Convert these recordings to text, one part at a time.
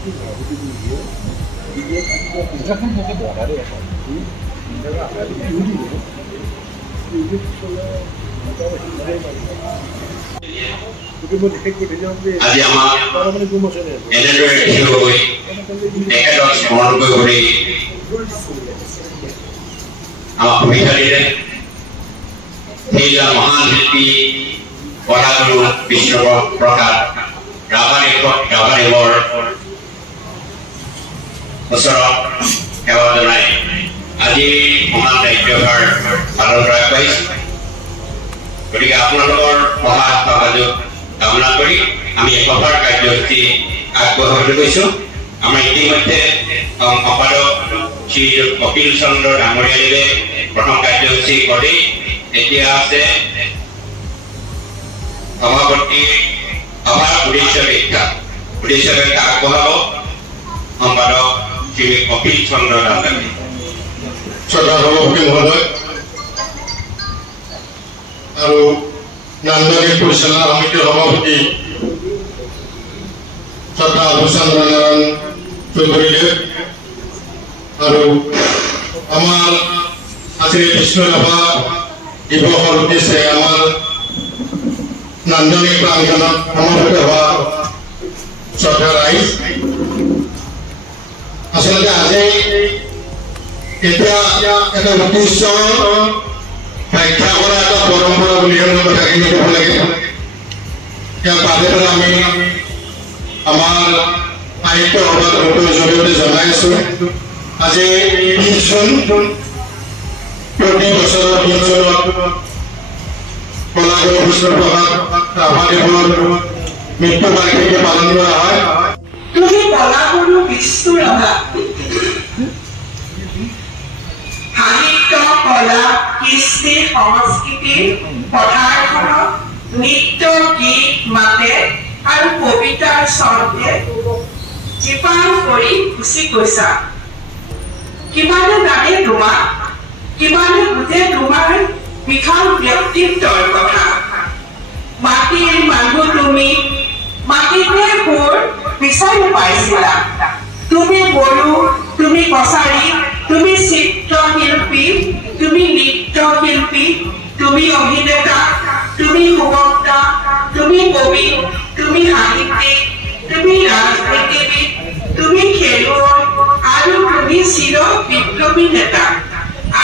আজি আমাৰ এনেদৰে থিয় হৈ তেখেতক স্মৰণ কৰি আমাৰ সুবিধা দিলে সেইজন মহান শিল্পী কলাগুৰু বিষ্ণুপ্ৰসাদ ৰাভাদেৱৰ ওচৰত সেৱা জনাই আজি মহান দায়িত্বভাৰ পালন কৰা হৈছে। গতিকে আপোনালোকৰ সহায় সহযোগ কামনা কৰি আমি সভাৰ কাৰ্যসূচী আগবঢ়াবলৈ গৈছো। আমাৰ ইতিমধ্যে সম্পাদক শ্ৰী কপিল চন্দ্ৰ ডাঙৰীয়াদেৱে প্ৰথম কাৰ্যসূচী কৰি এতিয়া আছে সভাপতি সভাৰ উদ্দেশ্য ব্যাখ্যা আগবঢ়াব সম্পাদক শ্ৰী কপিল চন্দ্ৰ ডাঙৰীয়া। শ্ৰদ্ধা সভাপতি মহোদয় আৰু নান্দনিক পৰিচালনা সমিতিৰ সভাপতি শ্ৰদ্ধা ভূষণ নাৰায়ণ চৌধুৰীদেৱ আৰু আমাৰ আজি বিষ্ণু ৰাভা দিৱসৰ উদ্দেশ্যে আমাৰ নান্দনিক প্ৰাংগণত সমবেত হোৱা শ্ৰদ্ধা ৰাইজ, আচলতে আজি এতিয়া এটা উদ্দেশ্য ব্যাখ্যা কৰা এটা পৰম্পৰা বুলি আমি কথাখিনি ক'ব লাগে। ইয়াৰ বাদে আমি আমাৰ সাহিত্য সভাৰ জৰিয়তে জনাই আছো আজি ৩ জুন প্ৰতি বছৰৰ ৩ জুনত কলাগুৰু বিষ্ণুপ্ৰসাদ ৰাভাদেৱৰ মৃত্যু বাৰ্ষিকী পালন কৰা হয়। তুমি কলাগুৰু বিষ্ণু ৰাভা সাহিত্য কলা কৃষ্টি সংস্কৃতিৰ পথাৰখনত নৃত্য গীত মাতে আৰু কবিতাৰ স্বৰূপে জীপান কৰি গুচি গৈছা। কিমানে জানে তোমাক, কিমানে বুজে তোমাৰ বিশাল ব্যক্তিত্বৰ কথা। মাটিৰ মানুহ তুমি, মাটিতে সুৰ বিচাৰি পাইছিলা। তুমি বড়ো, তুমি কছাৰী, তুমি চিত্ৰশিল্পী, তুমি নৃত্যশিল্পী, তুমি অভিনেতা, তুমি সুবক্তা, তুমি কবি, তুমি সাহিত্যিক, তুমি ৰাজনীতিবিদ, তুমি খেলুৱৈ আৰু তুমি চিৰ বিপ্লৱী নেতা।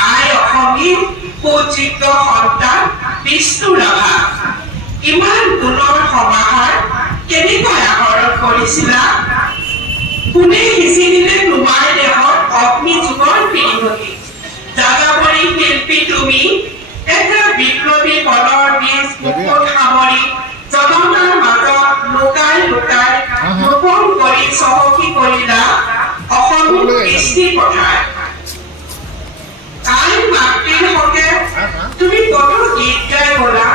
আই অসমীৰ সুযোগ্য সন্তান বিষ্ণু ৰাভা। ইমান গুণৰ সমাহাৰ কেনেকৈ আহৰণ কৰিছিলা? কোনে সিঁচি দিলে তোমাৰ দেহত অগ্নি যুগৰ পিৰিঙতি? যাযাবৰী শিল্পী তুমি, এটা বিপ্লৱী বলৰ বীজ মুকুট সামৰি জনতাৰ মাজত লুকাই লুকাই ৰোপণ কৰি চহকী কৰিলা অসমীয়া কৃষ্টি পথাৰ। আন মাতৃৰ হকে তুমি কত গীত গাই গলা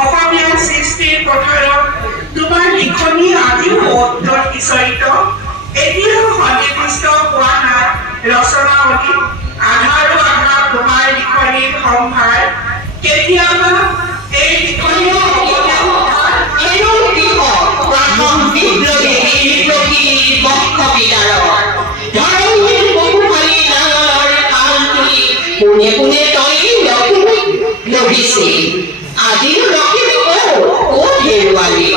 অসমীয়া সৃষ্টিৰ পথাৰত। তোমাৰ লিখনি আজিও অন্তত সিঁচৰিত, এতিয়াও সন্নিৱিষ্ট হোৱা নাই ৰচনাৱলী। আধাৰো আধা তোমাৰ লিখনিৰ সম্ভাৰ। কেতিয়াবা এই লিখনি কোনে কোনে তই লভিছে আজিও লখিম ক'ত হেৰুৱালি।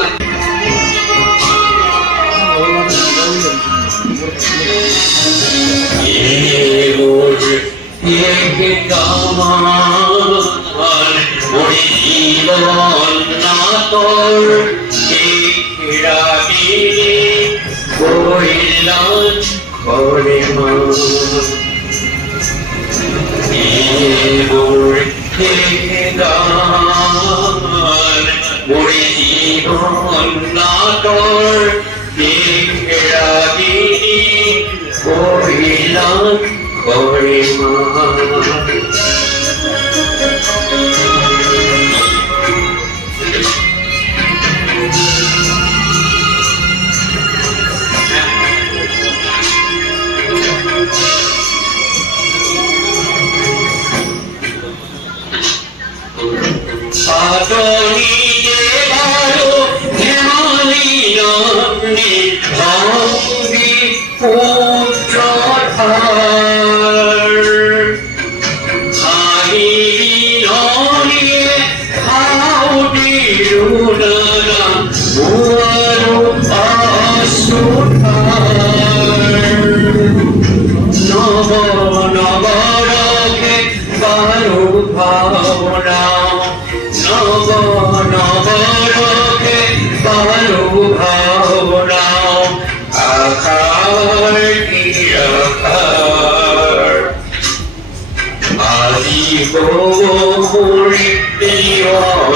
আজি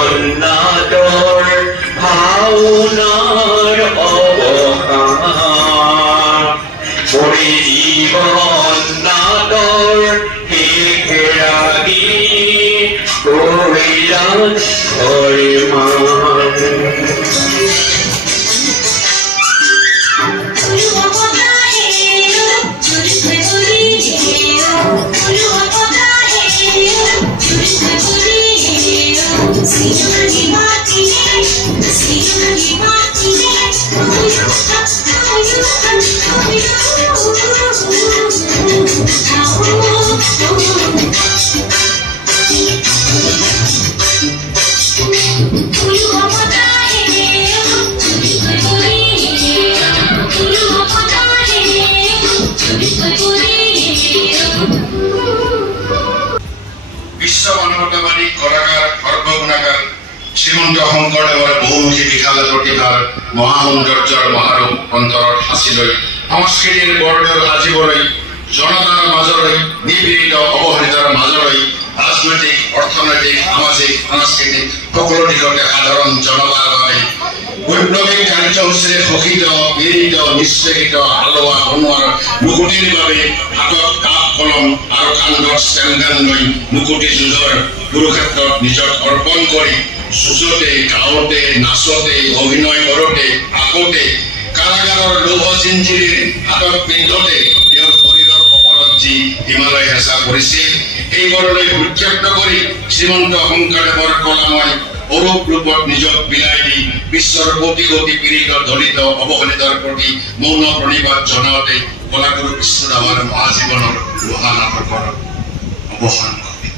অন্নাদৰ ভাওনাৰ অৱসান কৰি জীৱনাদৰ হেৰাগি কৰিলান বিশ্ব মানৱতাবাদী কলাকাৰ সৰ্বগুণাকাৰ শ্ৰীমন্ত শংকৰদেৱৰ বহুমুখী বিশাল প্ৰতিভাৰ মহাসৌন্দৰ্যৰ মহাৰূপ অন্তৰত সাঁচি লৈ সংস্কৃতিৰ বৰদৌল সাজিবলৈ জনতাৰ মাজলৈ নিপীড়িত অৱহেলিতৰ মাজলৈ ৰাজনৈতিক অৰ্থনৈতিক সামাজিক সাংস্কৃতিক সকলো দিশতে সাধাৰণ জনতাৰ বাবে বৈপ্লৱিক কাৰ্যসূচীৰে শোষিত পীড়িত নিষ্পেষিত হালোৱা বনোৱাৰ মুকুটিৰ বাবে হাতত কাপ কলম আৰু কান্ধত ষ্টেণ্ডগান লৈ মুকুটি যুঁজৰ কুৰুক্ষেত্ৰত নিজক অৰ্পণ কৰি যুঁজতে গাওঁতে নাচতে অভিনয় কৰোঁতে আগতে কাৰাগাৰৰ লৌহ জিঞ্জিৰিৰ হাতত পিন্ধতে তেওঁৰ শৰীৰৰ ওপৰত যি হিমালয় হেঁচা পৰিছিল সেইবোৰলৈ প্ৰত্যক্ষ কৰি শ্ৰীমন্ত শংকৰদেৱৰ কলাময় অৰূপ ৰূপত নিজক বিলাই দি বিশ্বৰ কোটি কোটি পীড়িত দলিত অৱহেলিতৰ প্ৰতি মৌন প্ৰণিপাত জনাওঁতে কলাগুৰু বিষ্ণুৰাভাৰ মহাজীৱনৰ লোহা নাটকৰ অৱসান ঘটে।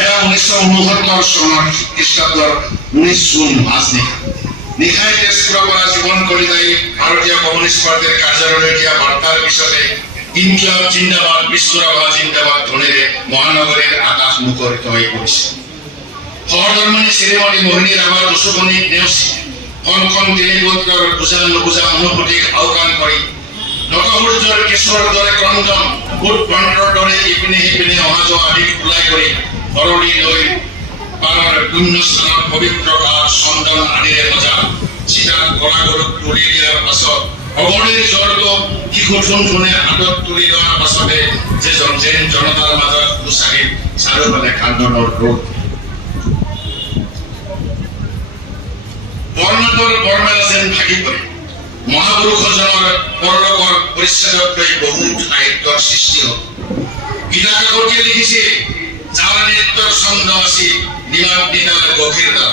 এয়া 1969 চনৰ খ্ৰীষ্টাব্দৰ 19 জুন মাজনিশা নিশাই তেজপুৰৰ পৰা জীৱন কলিতাই ভাৰতীয় কমিউনিষ্ট পাৰ্টীৰ কাৰ্যালয়লৈ দিয়া বাৰ্তাৰ পিছতে ইনকিলাব জিন্দাবাদ বিষ্ণুৰাভা জিন্দাবাদ ধ্বনিৰে মহানগৰীৰ আকাশ মুখৰিত হৈ পৰিছে। সহধৰ্মণী শ্ৰীমতী মোহিনী ৰাভাৰ দুচুকনিক নেওচি কণ তিনিপুত্ৰৰ বুজা নুবুজা অনুভূতিক আওকাণ কৰি নটসূৰ্যৰ কেশৰ দৰে ক্ৰন্দন ভূত ভ্ৰান্তৰ দৰে ইপিনে সিপিনে অহা যোৱা আদি ওলাই কৰি ধৰণী লৈ পাৰৰ পুণ্যস্থানত পবিত্ৰ কাঠ চন্দন আদিৰে সজা চিতাত কলাগুৰুক তুলি দিয়াৰ পাছত অগণিৰ জ্বৰটো শিশু থুনথুনে হাতত তুলি লোৱাৰ পাছতে যেন জনতাৰ মাজত উচাৰি চাৰিওফালে কান্দনৰ ৰোগ বৰ্ণাতৰ বৰমেলা যেন ভাগি পৰে মহাপুৰুষজনৰ পৰলোকৰ পৰিচ্ছেদত লৈ বহু সাহিত্যৰ সৃষ্টি হ'ল। গীতা কাকতিয়ে লিখিছে যাৰ নৃত্যৰ ছন্দ আছিল নিমান্বিতাৰ গভীৰতা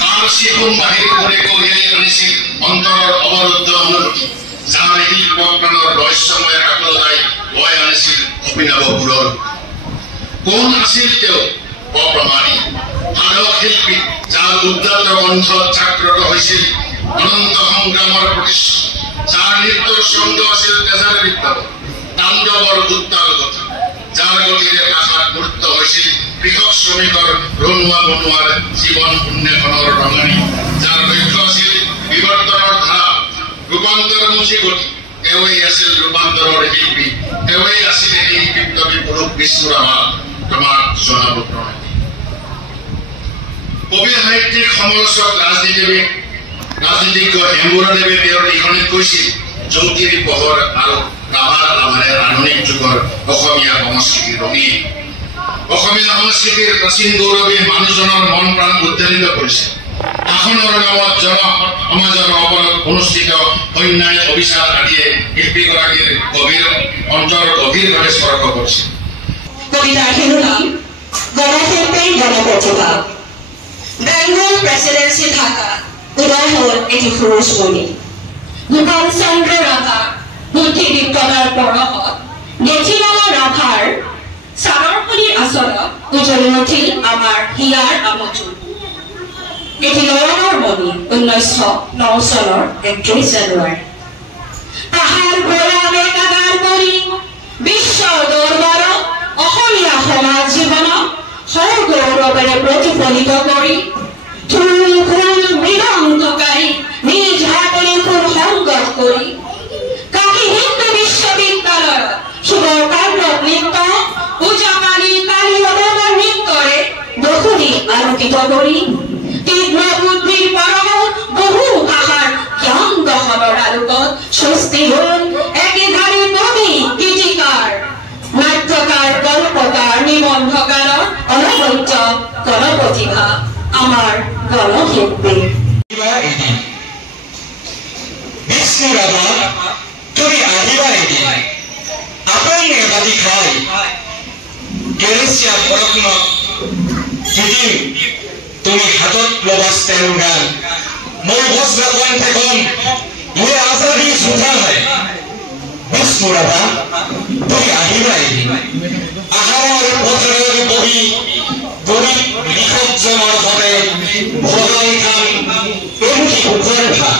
তাৰ শিশুম বাহিৰ কৰি কঢ়িয়াই আনিছিল অন্তৰৰ অৱৰুদ্ধ অনুভূতি যাৰ শিল্প প্ৰাণৰ ৰহস্যময় কাকলতাই বৈ আনিছিল অভিনৱ সুৰৰ। কোন আছিল তেওঁ অপ্ৰমাণিক সাধক শিল্পী যাৰ উদ্যত কণ্ঠত জাগ্ৰত হৈছিল অনন্ত সংগ্ৰামৰ প্ৰতিষ্ঠা যাৰ নৃত্যৰ ছন্দ আছিল তেজৰ বিপ্লৱ তাণ্ডৱৰ উত্তাল কথা যাৰ গতিৰে ভাষাত মূৰ্ত হৈছিল কৃষক শ্ৰমিকৰ ৰঙুৱা বনোৱাৰ জীৱন উন্নয়নৰ ৰঙানী যাৰ লক্ষ্য আছিল বিৱৰ্তনৰ ধাৰা ৰূপান্তৰমুখী গতি তেওঁৱেই আছিল ৰূপান্তৰৰ শিল্পী তেওঁৱেই আছিল এই বিপ্লৱী পুৰুষ বিষ্ণুৰাভা তোমাৰ জনাব প্ৰণালী। কবি সাহিত্যিক সমালোচক ৰাজনীতিজ্ঞ হেমবুৰাদেৱে তেওঁৰ লিখনিত কৈছিল জ্যোতিৰ পোহৰ আৰু ৰাভাৰ নামেৰে আধুনিক যুগৰ অসমীয়া সংস্কৃতিৰ ৰঙী অসমীয়া সংস্কৃতিৰ প্ৰাচীন গৌৰৱে মানুহজনৰ মন প্ৰাণ উদ্বেলিত কৰিছে। শাসনৰ নামত জন সমাজৰ ওপৰত অনুষ্ঠিত অন্যায় অবিচাৰ আদিয়ে শিল্পীগৰাকীৰ গভীৰভাৱে স্পৰ্শ কৰিছে। কবিতাৰ শিৰোনাম গণশিল্পীৰ গণপ্ৰতিভা। বেংগল প্ৰেচিডেন্সি ঢাকা উদয় হ'ল এটি সুৰুজমণি গোপাল চন্দ্ৰ ৰাভা বুদ্ধিদীপ্ততাৰ পৰশত দেখিলালা ৰাভাৰ চাদৰখনিৰ আচলত উজলি উঠিল আমাৰ হিয়াৰ আমঠু। এটি নয়নৰ মণি 1909 চনৰ 31 জানুৱাৰী তাহাৰ ভৈৰাৱে কাগাৰ কৰি বিশ্ব দৰবাৰত অসমীয়া সমাজ জীৱনক সগৌৰৱেৰে প্ৰতিফলিত কৰি ফুল মৃদংগকাৰী নিজ হাতেৰে ফুল সংগ্ৰহ কৰি কাশী হিন্দু বিশ্ববিদ্যালয়ত শুভ কাব্যত নৃত্য পূজা গণপ্ৰতিভা আমাৰ গণশিল্পী। বিষ্ণু ৰাভা তুমি আহিবা এদিন আপন এবাটি খাই কেৰেচিয়া বৰষুণত সিদিন তুমি হাতত ল'বা ষ্টেন গান মোৰ বজ্ৰ কণ্ঠে কম ये आजादी सुधा है विष्णु राभा তুমি আহিবা এদিন আহাৰৰ বতৰত বহি গৰীব লিখকজনৰ বাবে ভগাই খাম এমুঠি সুখৰ ভাত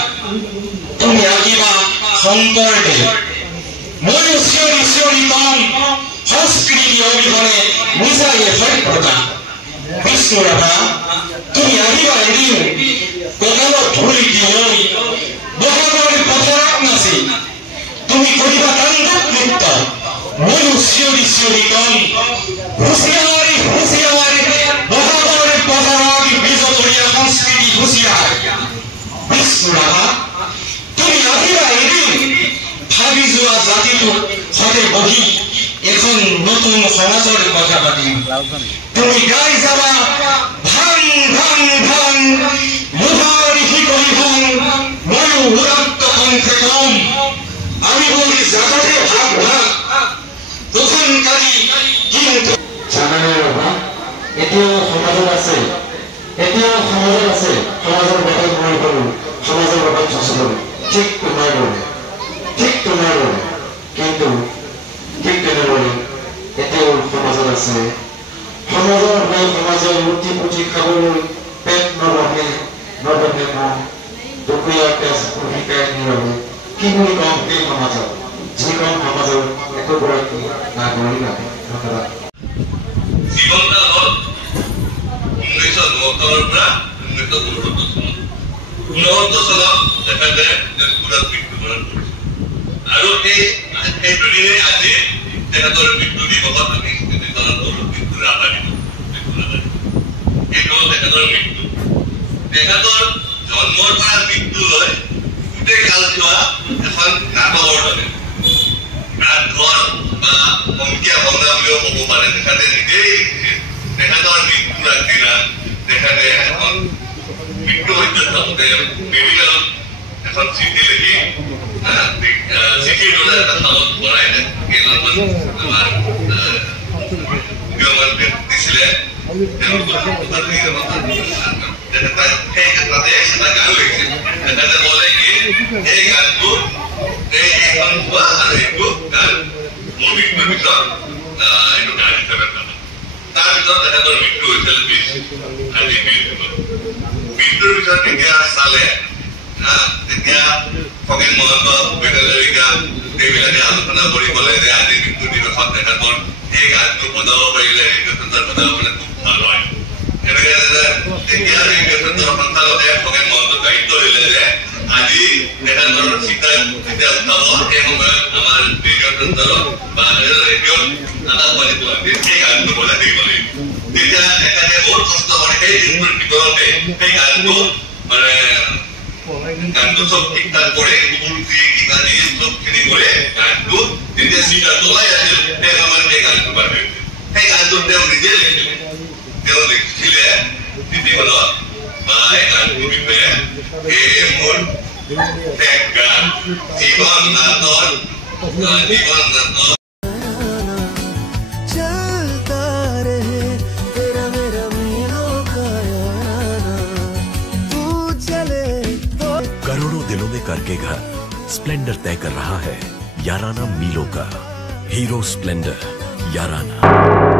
তুমি আহিবা শংকৰদেৱ ময়ো চিঞৰি চিঞৰি কম সংস্কৃতি অবিহনে মিছাই সভ্যতা বিষ্ণু ৰাভা তুমি আহিবা এদিন কঁকালত ধূলি দি হৈ বহাগৰ পথাৰত নাচি তুমি কৰিবা তাণ্ডৱ নৃত্য ময়ো চিঞৰি চিঞৰি কম হুঁচিয়াৰী হুঁচিয়াৰী বহাগৰ পথাৰত বিজতৰীয়া সংস্কৃতি হুঁচিয়াৰ বিষ্ণু ৰাভা তুমি আহিবা এদিন ভাবি যোৱা জাতিটোৰ সতে বহি এখন নতুন সমাজৰ কথা পাতিম তুমি গাই যাবা ভাং ভাং ভাং লোহাৰ শিকলি ভাং ময়ো উদাত্ত কণ্ঠে কম আমি বলি জাততে ভাগ ভাগ দোকানকাৰী কিন্তু জানানে ৰবা এতিয়াও সমাজত আছে সমাজৰ বাটত মই কৰোঁ সমাজৰ বাটত চচলো ঠিক তোমাৰ দৰে কিন্তু ঠিক তেনেদৰে এতিয়াও সমাজত আছে সমাজৰ হৈ সমাজৰ ৰুটি পুটি খাবলৈ পেট নবহে মন দুখীয়া তেজ শিকাই নিৰৱে কি বুলি কম এই সমাজত যিখন সমাজৰ একোগৰাকী নাগৰিক আছে ধন্যবাদ জীৱনকালত 1972 পৰা 1972 চনত দেখা যায় তেজপুৰত মৃত্যুবৰণ কৰিছে আৰু সেইটো দিনে আজি তেখেতৰ মৃত্যু দিৱসত আমি মৃত্যু ৰাভা এইটো তেখেতৰ মৃত্যু তেখেতৰ জন্মৰ পৰা মৃত্যুলৈ গোটেই কালছোৱা এখন নাটকৰ দৰে নাটঘৰ বা অংকীয়া ভংগা বুলিও ক'ব পাৰে তেখেতে নিজেই তেখেতৰ মৃত্যুৰ আগদিনা তেখেতে এখন মৃত্যু সজ্যাত থাকোঁতে মেডিকেলত এখন চিঠি লিখি চিঠিৰ দৰে এটা স্থানত বনাই কেইজনমান আমাৰ দিছিলে তেখেতে ক'লে কি এই গানটো এইখন কোৱা আৰু এইটো গান মোৰ মৃত্যুৰ ভিতৰত এইটো গান হিচাপে তাৰ ভিতৰত তেখেতৰ মৃত্যু হৈছিল 20 মৃত্যুৰ পিছত তেতিয়া চালে তেতিয়া খগেন মহন্ত ভূপেন হাজৰিকা এইবিলাকে আলোচনা কৰি ক'লে যে আজি মৃত্যুৰ দিৱসত তেখেতৰ এই গানটো বজাব পাৰিলে ৰেডিঅ' চেণ্টাৰ বজাব পাৰিলে খুব ভাল হয় এনেকে তেতিয়া ৰেডিঅ' চেণ্টাৰৰ সঞ্চালকে খগেন মহন্তক দায়িত্ব দিলে যে আজি তেখেতৰ চিন্তা যেতিয়া উঠাব সেই সময়ত আমাৰ ৰেডিঅ' চেণ্টাৰত বা ৰেডিঅ'ত আকাশবাণীত সেই গানটো বজাই দিব লাগিব তেতিয়া তেখেতে বহুত কষ্ট কৰে সেই দিনটোৰ ভিতৰতে সেই গানটো মানে গানটো চব ঠিক ঠাক কৰে কিবা দিয়ে চবখিনি কৰে গানটো যেতিয়া চিন্তা চলাই আছিল সেই সময়ত সেই গানটো পালে সেই গানটো তেওঁ নিজে লিখিলে তেওঁ লিখিছিলে চিঠিখনত বা এই গানটোৰ বিষয়ে এই মোৰ এক গান জীৱন নাটৰ करोड़ों दिलों में करके घर स्प्लेंडर तय कर रहा है याराना मीलों का हीरो स्प्लेंडर याराना।